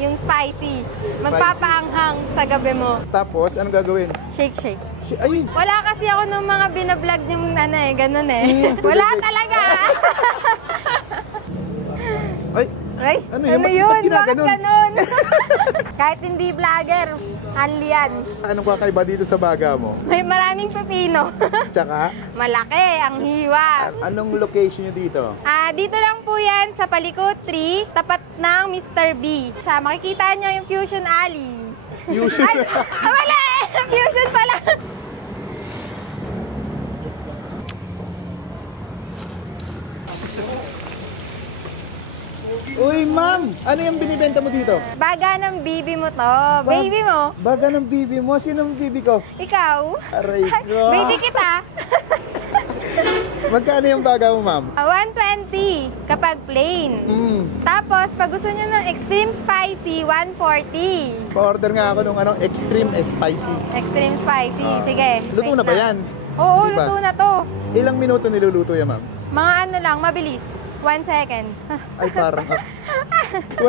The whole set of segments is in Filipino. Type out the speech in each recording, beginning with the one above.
yung spicy. Magpapaanghang sa gabi mo. Tapos, anong gagawin? Shake. Ay! Wala kasi ako ng mga binablog yung ganun eh. Wala talaga. Ay! Ano Ano yun? Ba't Bakit ginaganon? ganun? Kahit hindi vlogger, unli yan. Anong kakaiba dito sa baga mo? May maraming pepino. Tsaka, Malaki ang hiwa. anong location nyo dito? Dito lang po yan sa Palikot 3, tapat ng Mr. B. Siya, makikita niyo yung Fusion Alley. Fusion. Ay, wala eh! Fusion pala. Uy, ma'am! Ano yung binibenta mo dito? Baga ng bibi mo to. Baby mo. Baga ng bibi mo? Sinong bibi ko? Ikaw. Aray ko. Baby kita. Magkano yung baga mo, ma'am? 120 kapag plain. Tapos, pag gusto nyo ng extreme spicy, 140. Pa-order nga ako ng extreme spicy. Extreme spicy. Sige. Luto wait na ba lang. yan? Oo, Di ba? luto na to. Ilang minuto niluluto yan, ma'am? Mga ano lang, mabilis. 1 second. Ay, parang 1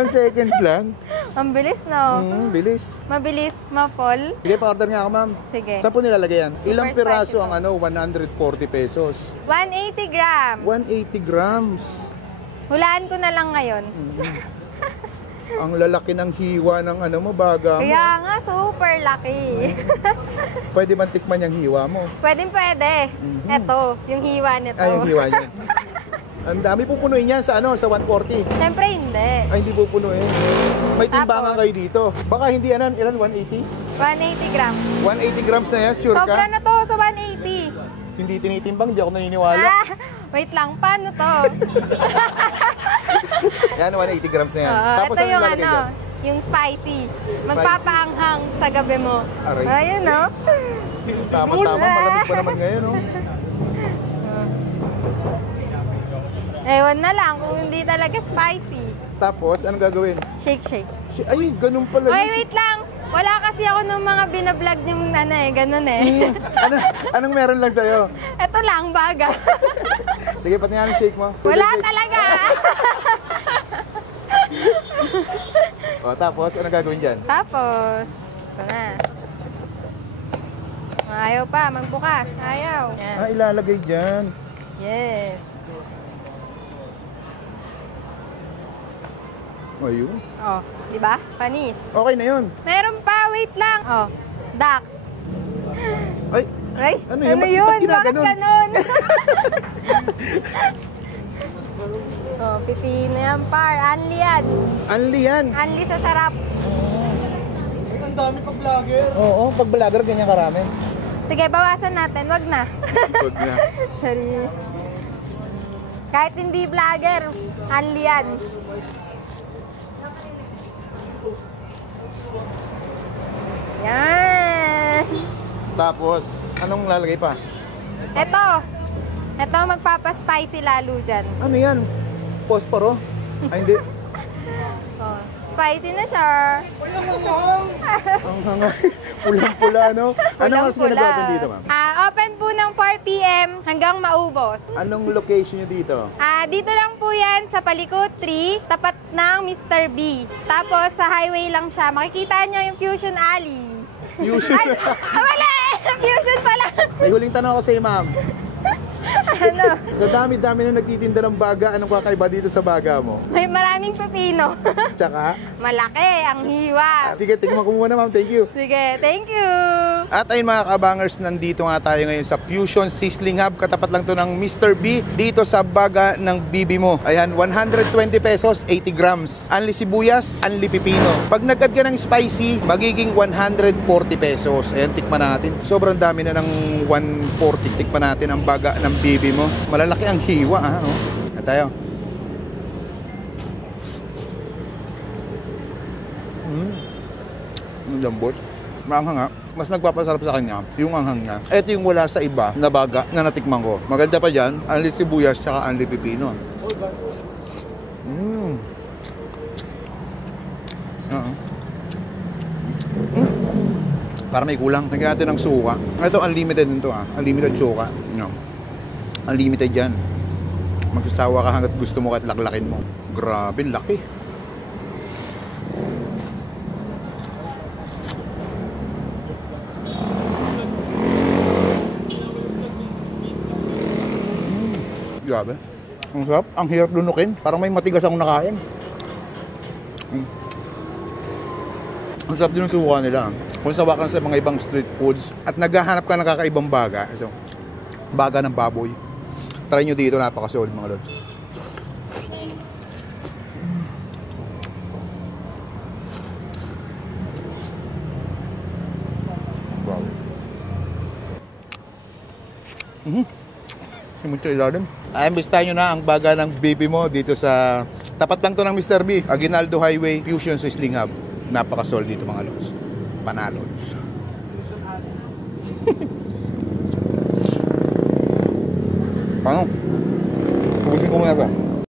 second lang. Ang bilis, no? Bilis. Mabilis, mapol. Sige, pa-order nga ako, ma'am. Sige. Saan po nilalagay yan? Ilang Super piraso spicy ang 140 pesos? 180 grams. 180 grams. Hulaan ko na lang ngayon. Ang lalaki ng hiwa ng mo, baga mo. Kaya nga, super laki. Pwede man tikman yung hiwa mo. Pwede. Eto, yung hiwa nito. Ay, yung hiwa niya. Ang dami pupunuin yan sa sa 140. Siyempre hindi. Ay, hindi pupunuin. May timbangan Tapos? kayo dito. Baka hindi ilan 180? 180 grams. 180 grams na yan, sure Sobra ka? na to sa 180. Hindi tinitimbang, hindi ako naniniwala. Wait lang, paano to? Yan, 180 grams na yan. Tapos ito ano yung lalagay dyan? yung spicy. Magpapaanghang sa gabi mo. Aray. Ayun, no? Tama-tama, malamig pa naman ngayon, no? Ewan na lang kung hindi talaga spicy. Tapos, anong gagawin? Shake. Ay, ganun pala Oy, yun. wait lang. Wala kasi ako ng mga binablog yung ganun eh. Anong meron lang sa'yo? Ito lang, baga. Sige, pati nga ng shake mo. Wala talaga. O, tapos, anong gagawin dyan? Tapos, ito na. Ayaw pa, magbukas. Ayaw. Yan. Ilalagay dyan. Yes. Ayun. Oh, di ba? Panis. Okay na yun. Meron pa, wait lang. Oh, ducks. Ay, Ay, Ano yun? Ba't yun? Bakit ginaganon? ganon? Oh, pipino yan, par. Anli yan. Anli yan. Anli sa sarap. Ang dami pa vlogger. Oo, pag vlogger, ganyan karami. Sige, bawasan natin. Wag na. Huwag na. Sorry. Kahit hindi vlogger, anli yan. Yan. Tapos, anong lalagay pa? Ito, magpapaspicy lalo dyan. Ano yan? Posporo? Ay, hindi. Oh, spicy na siya. Ang hanga. Pulang-pula, no? Anong oras ka nag-open dito, ma'am? Open po ng 4 p.m. hanggang maubos. Anong location nyo dito? Dito lang po yan sa Palikot 3, tapat ng Mr. B. Tapos sa highway lang siya. Makikita nyo yung Fusion Alley. Fusion. Ay, wala eh! Fusion pala! May huling tanong ako sa'yo, ma'am. Ano? Sa dami-dami na nagtitinda ng baga, anong kakaiba dito sa baga mo? May maraming pepino. Tsaka? Malaki ang hiwa. Sige, tingnan ko muna, ma'am. Thank you. Sige, thank you. At ayun mga kabangers, nandito nga tayo ngayon sa Fusion Sizzling Hub. Katapat lang to ng Mr. B dito sa baga ng bibi mo. Ayan, 120 pesos, 80 grams. Anli sibuyas, anli pipino. Pag nag-add ka ng spicy, magiging 140 pesos. Ayan, tikman natin. Sobrang dami na ng 140. Tikman natin ang baga ng bibi mo. Malalaki ang hiwa, ha? No? At tayo. Lambot. Maanghang nga. Mas nagpapasarap sa kanya yung anghang niya. Ito yung wala sa iba na baga na natikman ko. Maganda pa dyan, anli sibuyas tsaka anli pipino. Para may kulang. Lagyan natin ng suka. Ito unlimited nito Unlimited suka. No. Unlimited yan. Magsasawa ka hanggat gusto mo kahit laklakin mo. Grabe, laki. Grabe. Ang sarap. Ang hirap lunukin. Parang may matigas akong nakain. Ang sarap din ng subukan nila. Kung sawa ka sa mga ibang street foods at naghahanap ka ng kakaibang baga, ito, baga ng baboy. Try nyo dito, napaka-solid mga lods. Wow. Mucho ilalim. Imbestahan nyo na ang baga ng baby mo dito sa tapat lang to ng Mr. B, Aguinaldo Highway, Fusion Sizzling Hub. Napaka-solid dito mga lods. Panalods. Paano?